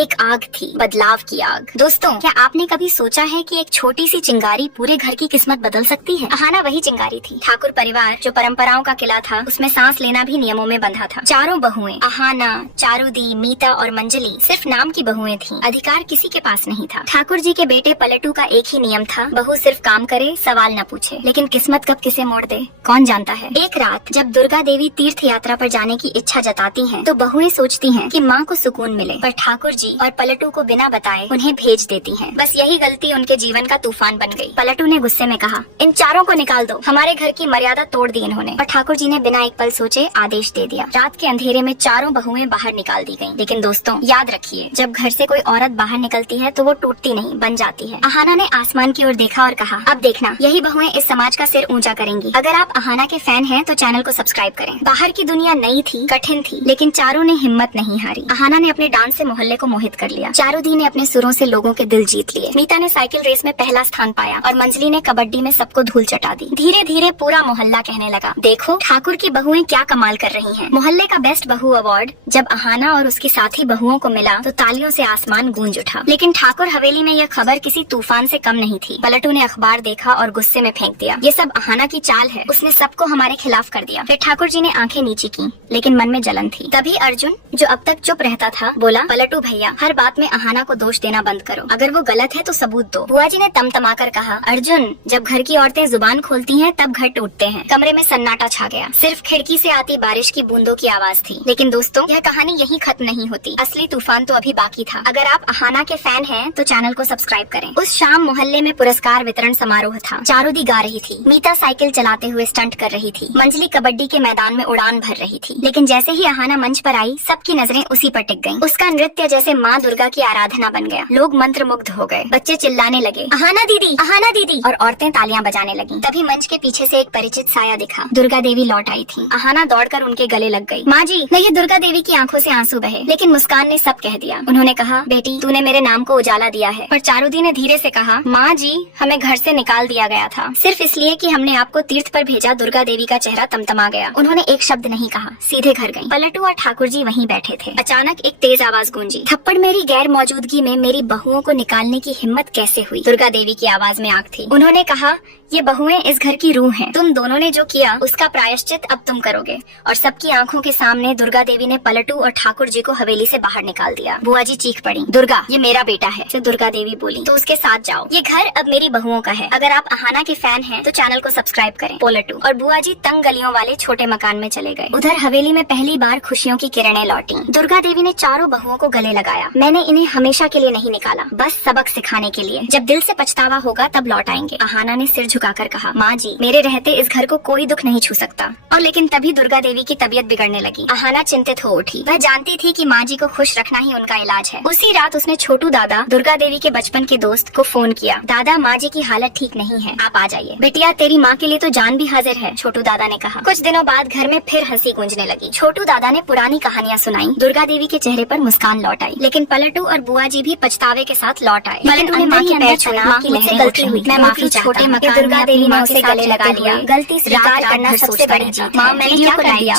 एक आग थी, बदलाव की आग। दोस्तों, क्या आपने कभी सोचा है कि एक छोटी सी चिंगारी पूरे घर की किस्मत बदल सकती है? अहाना वही चिंगारी थी। ठाकुर परिवार जो परंपराओं का किला था, उसमें सांस लेना भी नियमों में बंधा था। चारों बहुएं अहाना, चारुदी, मीता और मंजली सिर्फ नाम की बहुएं थीं। अधिकार किसी के पास नहीं था। ठाकुर जी के बेटे पलटू का एक ही नियम था, बहू सिर्फ काम करे, सवाल न पूछे। लेकिन किस्मत कब किसे मोड़ दे, कौन जानता है। एक रात जब दुर्गा देवी तीर्थ यात्रा पर जाने की इच्छा जताती हैं, तो बहुएं सोचती हैं कि माँ को सुकून मिले, पर ठाकुर जी और पलटू को बिना बताए उन्हें भेज देती हैं। बस यही गलती उनके जीवन का तूफान बन गई। पलटू ने गुस्से में कहा, इन चारों को निकाल दो, हमारे घर की मर्यादा तोड़ दी इन्होंने। और ठाकुर जी ने बिना एक पल सोचे आदेश दे दिया। रात के अंधेरे में चारों बहुएं बाहर निकाल दी गयी। लेकिन दोस्तों, याद रखिए, जब घर से कोई औरत बाहर निकलती है तो वो टूटती नहीं, बन जाती है। अहाना ने आसमान की ओर देखा और कहा, अब देखना, यही बहुएं इस समाज का सिर ऊंचा करेंगी। अगर आप अहाना के फैन हैं तो चैनल को सब्सक्राइब करें। बाहर की दुनिया नई थी, कठिन थी, लेकिन चारों ने हिम्मत नहीं हारी। अहाना ने अपने डांस से मोहल्ले को मोहित कर लिया। चारुदी ने अपने सुरों से लोगों के दिल जीत लिए। मीता ने साइकिल रेस में पहला स्थान पाया और मंजली ने कबड्डी में सबको धूल चटा दी। धीरे धीरे पूरा मोहल्ला कहने लगा, देखो ठाकुर की बहुएं क्या कमाल कर रही हैं। मोहल्ले का बेस्ट बहू अवार्ड जब अहाना और उसकी साथी बहुओं को मिला तो तालियों से आसमान गूंज उठा। लेकिन ठाकुर हवेली में यह खबर किसी तूफान से कम नहीं थी। पलटू ने अखबार देखा और गुस्से में फेंक दिया, ये सब अहाना की चाल है, उसने सबको हमारे खिलाफ कर दिया। फिर ठाकुर जी ने आंखें नीची की, लेकिन मन में जलन थी। तभी अर्जुन, जो अब तक चुप रहता था, बोला, पलटू भैया, हर बात में अहाना को दोष देना बंद करो। अगर वो गलत है तो सबूत दो। बुआ जी ने तमतमा कर कहा, अर्जुन, जब घर की औरतें जुबान खोलती हैं तब घर टूटते हैं। कमरे में सन्नाटा छा गया। सिर्फ खिड़की से आती बारिश की बूंदों की आवाज थी। लेकिन दोस्तों, यह कहानी यहीं खत्म नहीं होती। असली तूफान तो अभी बाकी था। अगर आप अहाना के फैन हैं तो चैनल को सब्सक्राइब करें। उस शाम मोहल्ले में पुरस्कार वितरण समारोह था। चारुदी गा रही थी, मीता साइकिल चलाते हुए स्टंट कर रही थी, मंजली कबड्डी के मैदान में उड़ान भर रही थी। लेकिन जैसे ही अहाना मंच पर आई, सबकी नजरें उसी पर टिक गईं। उसका नृत्य जैसे माँ दुर्गा की आराधना बन गया। लोग मंत्रमुग्ध हो गए। बच्चे चिल्लाने लगे, अहाना दीदी, अहाना दीदी, और औरतें तालियां बजाने लगीं। तभी मंच के पीछे से एक परिचित साया दिखा। दुर्गा देवी लौट आई थी। अहाना दौड़कर उनके गले लग गई। माँ जी, नहीं। दुर्गा देवी की आंखों से आंसू बहे, लेकिन मुस्कान ने सब कह दिया। उन्होंने कहा, बेटी, तूने मेरे नाम को उजाला दिया है। पर चारुदी ने धीरे से कहा, माँ जी, हमें घर से निकाल दिया गया था, सिर्फ इसलिए कि हमने आपको तीर्थ पर भेजा। दुर्गा देवी का चेहरा तमतमा गया। उन्होंने एक शब्द नहीं कहा, सीधे घर गयी। पलटू और ठाकुर जी वहीं बैठे थे। अचानक एक तेज आवाज गूंजी, थप्पड़ मेरी गैर मौजूदगी में मेरी बहुओं को निकालने की हिम्मत कैसे हुई। दुर्गा देवी की आवाज में आग थी। उन्होंने कहा, ये बहुएं इस घर की रूह हैं। तुम दोनों ने जो किया उसका प्रायश्चित अब तुम करोगे। और सबकी आंखों के सामने दुर्गा देवी ने पलटू और ठाकुर जी को हवेली से बाहर निकाल दिया। बुआ जी चीख पड़ी, दुर्गा, ये मेरा बेटा है। तो दुर्गा देवी बोली, तो उसके साथ जाओ, ये घर अब मेरी बहुओं का है। अगर आप अहाना के फैन हैं तो चैनल को सब्सक्राइब करें। पलटू और बुआ जी तंग गलियों वाले छोटे मकान में चले गए। उधर हवेली में पहली बार खुशियों की किरणें लौटी। दुर्गा देवी ने चारों बहुओं को गले लगाया। मैंने इन्हें हमेशा के लिए नहीं निकाला, बस सबक सिखाने के लिए। जब दिल से पछतावा होगा तब लौट आएंगे। अहाना ने सिर झुकाकर कहा, माँ जी, मेरे रहते इस घर को कोई दुख नहीं छू सकता। और लेकिन तभी दुर्गा देवी की तबीयत बिगड़ने लगी। अहाना चिंतित हो उठी। वह जानती थी कि माँ जी को खुश रखना ही उनका इलाज है। उसी रात उसने छोटू दादा, दुर्गा देवी के बचपन के दोस्त, को फोन किया। दादा, माँ जी की हालत ठीक नहीं है, आप आ जाइए। बिटिया, तेरी माँ के लिए तो जान भी हाजिर है, छोटू दादा ने कहा। कुछ दिनों बाद घर में फिर हंसी गूंजने लगी। छोटू दादा ने पुरानी कहानियाँ सुनाई। दुर्गा देवी के चेहरे पर मुस्कान लौट आई। लेकिन पलटू और बुआ जी भी पछतावे के साथ लौट आए। पलटू ने माँ के पैर छुआ, मुझसे गलती हुई, मैं माफी चाहता हूँ। दुर्गा देवी ने उसे गले लगा लिया। गलती स्वीकार करना सबसे बड़ी जीत है। माँ, मैंने क्या कर दिया?